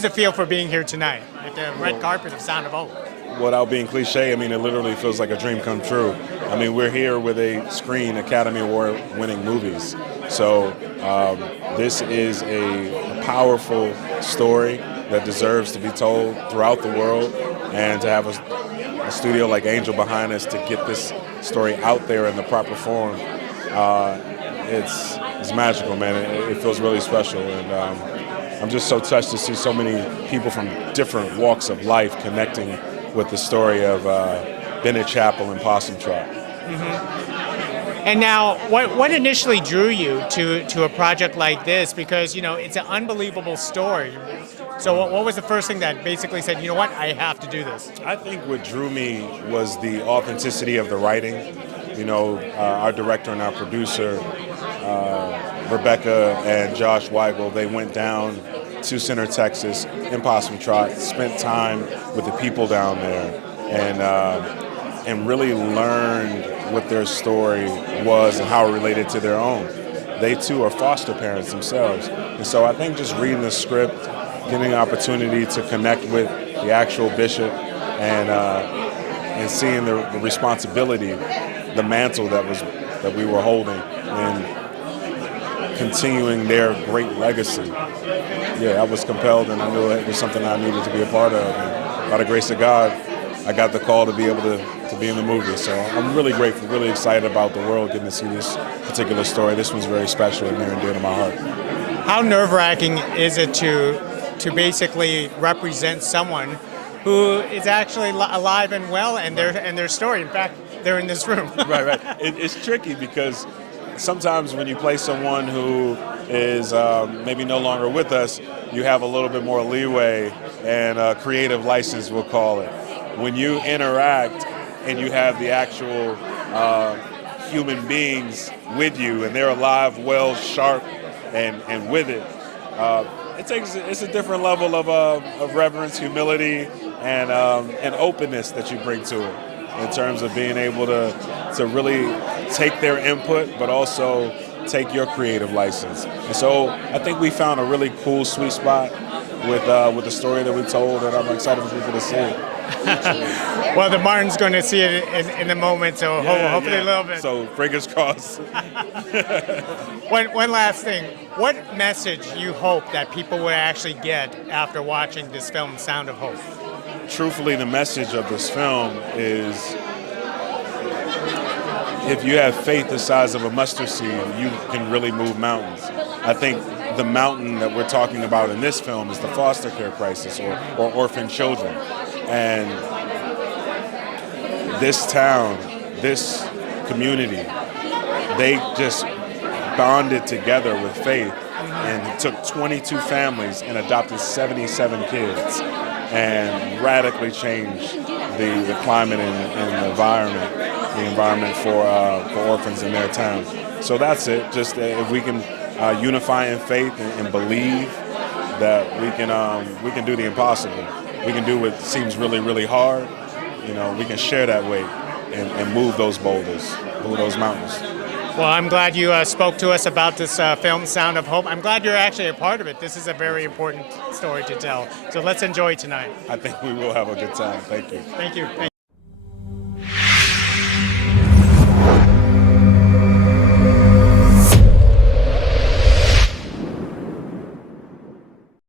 does it feel for being here tonight at the red carpet of Sound of Hope? Without being cliche, I mean, it literally feels like a dream come true. I mean, we're here with a screen Academy Award winning movies. So this is a powerful story that deserves to be told throughout the world, and to have a studio like Angel behind us to get this story out there in the proper form, it's magical, man. It feels really special, and I'm just so touched to see so many people from different walks of life connecting with the story of Bennett Chapel and Possum Trot. Mm-hmm. And now, what initially drew you to a project like this? Because, you know, it's an unbelievable story. So what was the first thing that basically said, you know what, I have to do this? I think what drew me was the authenticity of the writing. You know, our director and our producer, Rebecca and Josh Weigel, they went down to Center, Texas, in Possum Trot, spent time with the people down there, and really learned what their story was and how it related to their own. They too are foster parents themselves, and so I think just reading the script, getting an opportunity to connect with the actual bishop, and seeing the responsibility, the mantle that we were holding, and continuing their great legacy. Yeah, I was compelled, and I knew it was something I needed to be a part of. And by the grace of God, I got the call to be able to be in the movie. So I'm really grateful, really excited about the world getting to see this particular story. This one's very special and near and dear to my heart. How nerve-wracking is it to basically represent someone who is actually alive and well, and their story? In fact, they're in this room. Right. It's tricky because sometimes when you play someone who is maybe no longer with us, you have a little bit more leeway and creative license, we'll call it. When you interact and you have the actual human beings with you, and they're alive, well, sharp, and with it, it's a different level of reverence, humility, and openness that you bring to it, in terms of being able to really take their input, but also take your creative license. And so I think we found a really cool sweet spot with the story that we told, and I'm excited for people to see it. Well, the Martin's going to see it in a moment, so hopefully a little bit. So fingers crossed. One last thing. What message you hope that people would actually get after watching this film, Sound of Hope? Truthfully, the message of this film is, if you have faith the size of a mustard seed, you can really move mountains. I think the mountain that we're talking about in this film is the foster care crisis, or orphan children. And this town, this community, they just bonded together with faith, and took 22 families and adopted 77 kids, and radically changed the climate and the environment for orphans in their town. So that's it. Just if we can unify in faith and believe that we can do the impossible. We can do what seems really, really hard. You know, we can share that weight and move those boulders, move those mountains. Well, I'm glad you spoke to us about this film, Sound of Hope. I'm glad you're actually a part of it. This is a very important story to tell. So let's enjoy tonight. I think we will have a good time. Thank you. Thank you.